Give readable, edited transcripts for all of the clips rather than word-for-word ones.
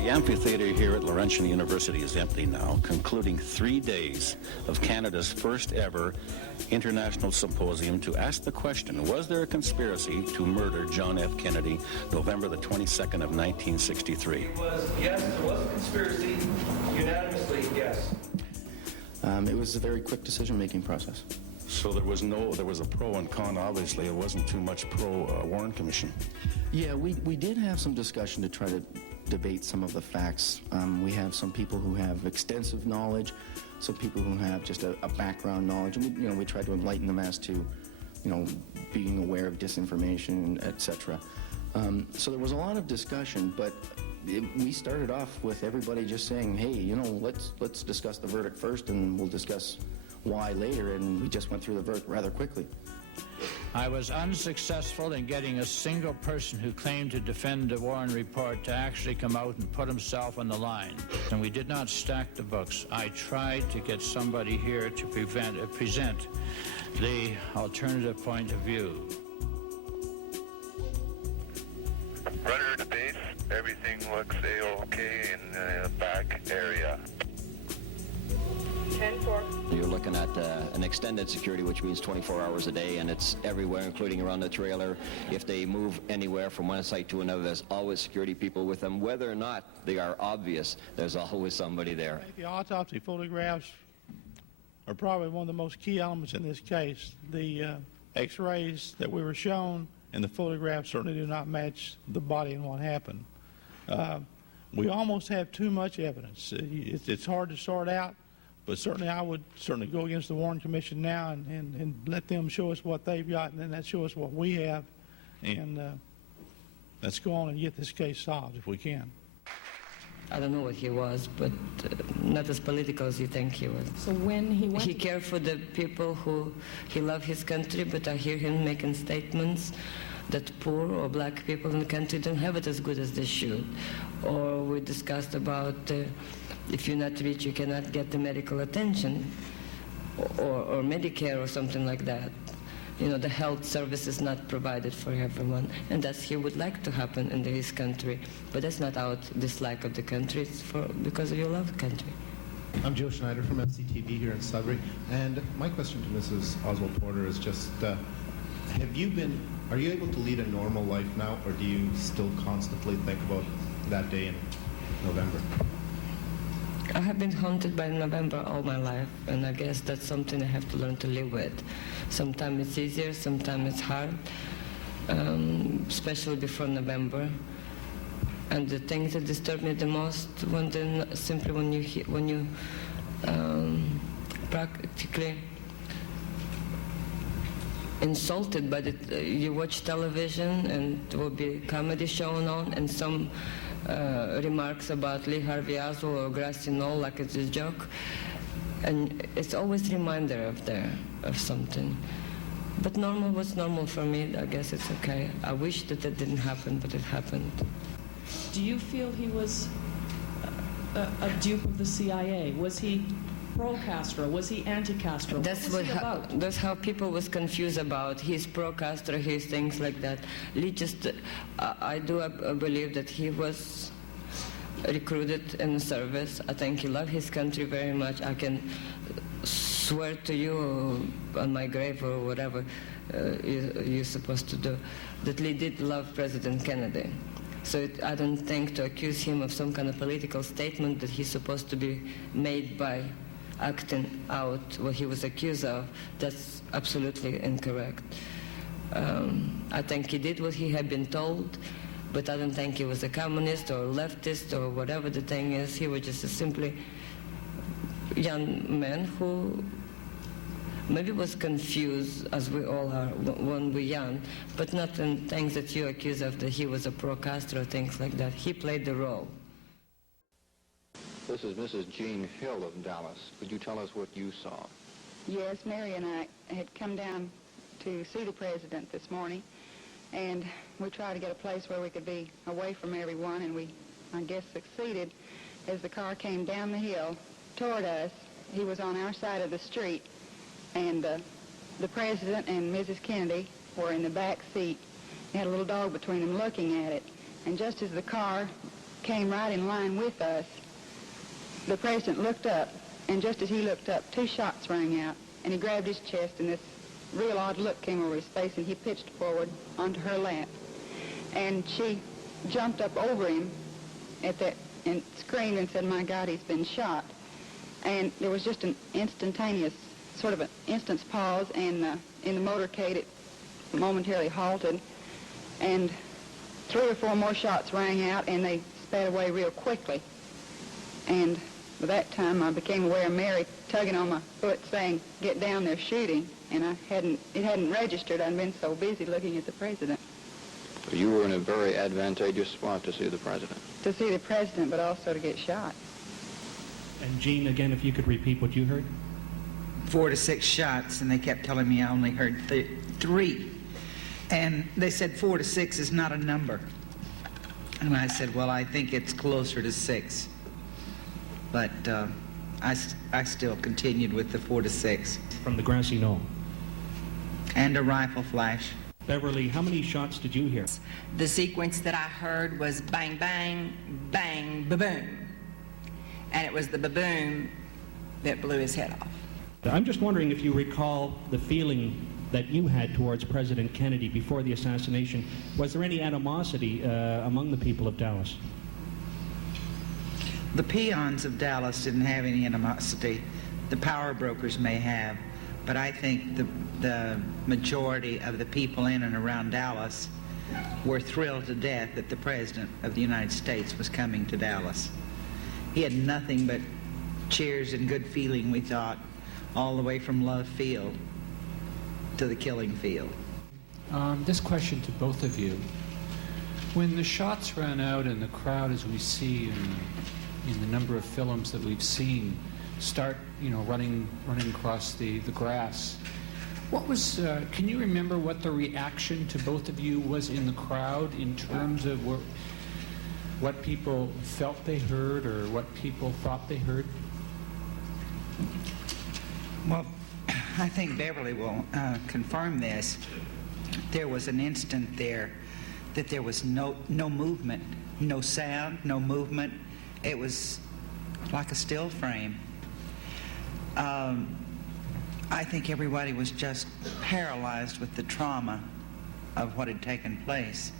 The amphitheater here at Laurentian University is empty now, concluding 3 days of Canada's first ever international symposium to ask the question, was there a conspiracy to murder John F. Kennedy November the 22nd of 1963? Yes, there was a conspiracy, unanimously, yes. It was a very quick decision-making process. So there was a pro and con, obviously. It wasn't too much pro-Warren Commission. Yeah, we did have some discussion to try to debate some of the facts. We have some people who have extensive knowledge, some people who have just a background knowledge, and we tried to enlighten them as to, being aware of disinformation, etc. So there was a lot of discussion, but we started off with everybody just saying, hey, let's discuss the verdict first, and we'll discuss why later, and we just went through the verdict rather quickly. I was unsuccessful in getting a single person who claimed to defend the Warren report to actually come out and put himself on the line. And we did not stack the books. I tried to get somebody here to present the alternative point of view. Runner to base, everything looks okay in the back area. 10-4. You're looking at an extended security, which means 24 hours a day, and it's everywhere, including around the trailer. If they move anywhere from one site to another, there's always security people with them. Whether or not they are obvious, there's always somebody there. The autopsy photographs are probably one of the most key elements in this case. The x-rays that we were shown and the photographs certainly do not match the body and what happened. We almost have too much evidence. It's hard to sort out. But certainly I would go against the Warren Commission now and let them show us what they've got, and then that show us what we have, and let's go on and get this case solved if we can. I don't know what he was, but not as political as you think he was. So when he went... He cared for the people he loved his country, but I hear him making statements that poor or black people in the country don't have it as good as they should. Or we discussed about if you're not rich, you cannot get the medical attention, or Medicare or something like that. The health service is not provided for everyone, and that's he would like to happen in his country. But that's not out dislike of the country, it's because of your love of the country. I'm Joe Schneider from MCTV here in Sudbury, and my question to Mrs. Oswald Porter is just, are you able to lead a normal life now, or do you still constantly think about that day in November? I have been haunted by November all my life, and I guess that's something I have to learn to live with. Sometimes it's easier, sometimes it's hard, especially before November. And the things that disturb me the most, when you practically insulted by you watch television and there will be comedy shown on, and some remarks about Lee Harvey Oswald or Grassy Knoll like it's a joke, and it's always a reminder of something. But normal was normal for me. I guess it's okay. I wish that it didn't happen, but it happened. Do you feel he was a dupe of the CIA? Was he pro-Castro? Was he anti-Castro? That's how people was confused about. He's pro-Castro, he's things like that. Lee I do believe that he was recruited in the service. I think he loved his country very much. I can swear to you on my grave or whatever you're supposed to do, that Lee did love President Kennedy. So I don't think to accuse him of some kind of political statement that he's supposed to be made by acting out what he was accused of, that's absolutely incorrect. I think he did what he had been told, but I don't think he was a communist or leftist or whatever the thing is. He was just a simply young man who maybe was confused, as we all are when we're young, but not in things that you accuse of, that he was a pro-Castro, things like that. He played the role. This is Mrs. Jean Hill of Dallas. Could you tell us what you saw? Yes, Mary and I had come down to see the president this morning, and we tried to get a place where we could be away from everyone, and we, I guess, succeeded. As the car came down the hill toward us, he was on our side of the street, and the president and Mrs. Kennedy were in the back seat. They had a little dog between them looking at it. And just as the car came right in line with us, the president looked up, and just as he looked up, 2 shots rang out, and he grabbed his chest, and this real odd look came over his face, and he pitched forward onto her lap. And she jumped up over him at that and screamed and said, "My God, he's been shot." And there was just an instantaneous, sort of an instant's pause, and in the motorcade it momentarily halted, and 3 or 4 more shots rang out, and they sped away real quickly. And by that time I became aware of Mary tugging on my foot saying, "Get down, they're shooting," and it hadn't registered. I'd been so busy looking at the president. You were in a very advantageous spot to see the president. To see the president, but also to get shot. And Jean, again, if you could repeat what you heard. 4 to 6 shots, and they kept telling me I only heard 3. And they said 4 to 6 is not a number. And I said, well, I think it's closer to 6. But I still continued with the 4 to 6. From the grassy knoll. And a rifle flash. Beverly, how many shots did you hear? The sequence that I heard was bang, bang, bang, ba-boom. And it was the ba-boom that blew his head off. I'm just wondering if you recall the feeling that you had towards President Kennedy before the assassination. Was there any animosity among the people of Dallas? The peons of Dallas didn't have any animosity. The power brokers may have. But I think the majority of the people in and around Dallas were thrilled to death that the President of the United States was coming to Dallas. He had nothing but cheers and good feeling, we thought, all the way from Love Field to the killing field. This question to both of you. When the shots ran out and the crowd, as we see in the number of films that we've seen, start, running across the grass. What was, can you remember what the reaction to both of you was in the crowd in terms of what people felt they heard or what people thought they heard? Well, I think Beverly will confirm this. There was an instant there that there was no movement, no sound, no movement. It was like a still frame. I think everybody was just paralyzed with the trauma of what had taken place.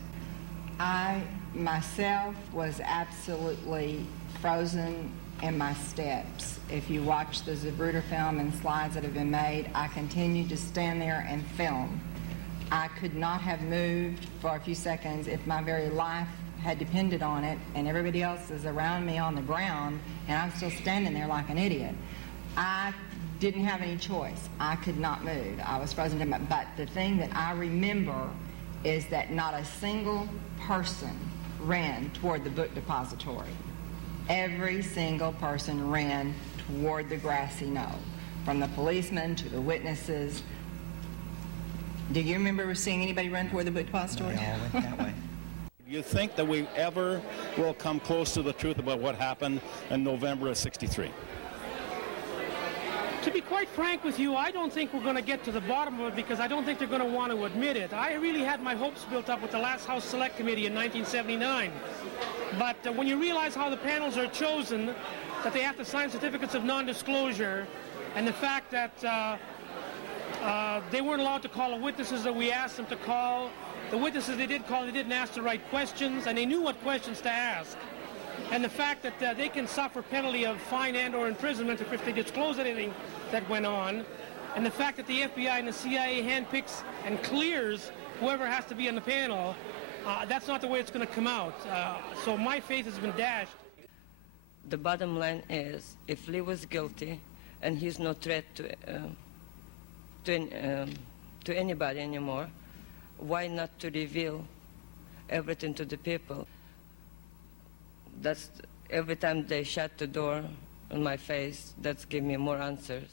I, myself, was absolutely frozen in my steps. If you watch the Zapruder film and slides that have been made, I continued to stand there and film. I could not have moved for a few seconds if my very life had depended on it, and everybody else is around me on the ground, and I'm still standing there like an idiot. I didn't have any choice. I could not move. I was frozen to my, but the thing that I remember is that not a single person ran toward the book depository. Every single person ran toward the grassy knoll, from the policemen to the witnesses. Do you remember seeing anybody run toward the book depository? They all went that way. Do you think that we ever will come close to the truth about what happened in November of '63? To be quite frank with you, I don't think we're going to get to the bottom of it because I don't think they're going to want to admit it. I really had my hopes built up with the last House Select Committee in 1979. But when you realize how the panels are chosen, that they have to sign certificates of non-disclosure, and the fact that they weren't allowed to call the witnesses that we asked them to call. The witnesses they did call, they didn't ask the right questions, and they knew what questions to ask. And the fact that they can suffer penalty of fine and or imprisonment if they disclose anything that went on, and the fact that the FBI and the CIA handpicks and clears whoever has to be on the panel, that's not the way it's going to come out. So my faith has been dashed. The bottom line is, if Lee was guilty and he's no threat to anybody anymore, why not to reveal everything to the people? That's every time they shut the door on my face, that's give me more answers.